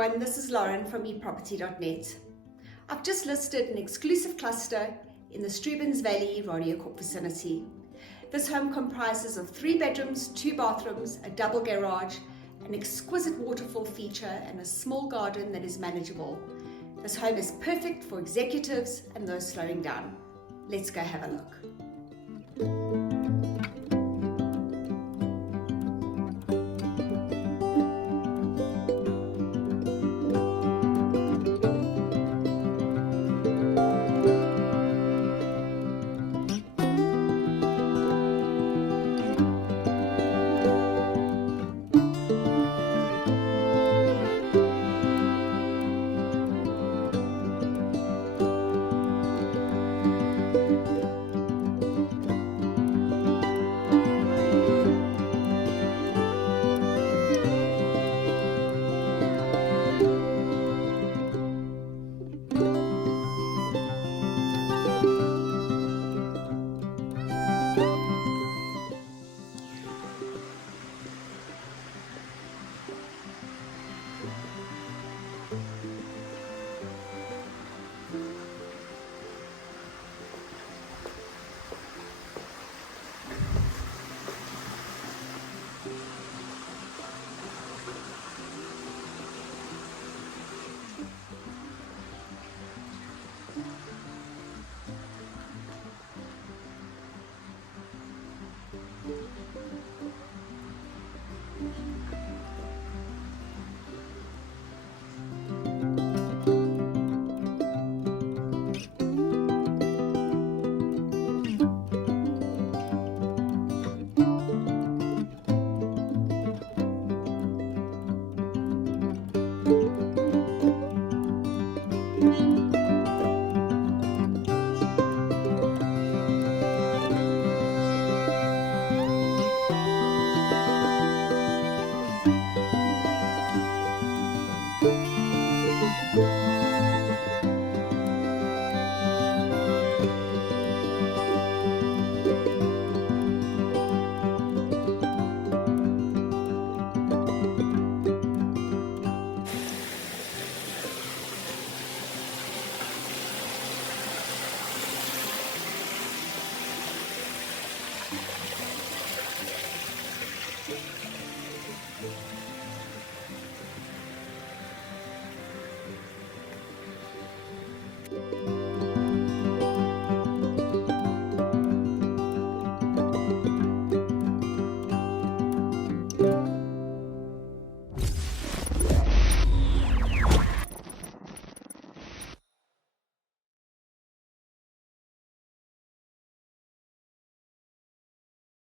everyone, this is Lauren from eProperty.net. I've just listed an exclusive cluster in the Strubens Valley RadioCorp vicinity. This home comprises of 3 bedrooms, 2 bathrooms, a double garage, an exquisite waterfall feature and a small garden that is manageable. This home is perfect for executives and those slowing down. Let's go have a look.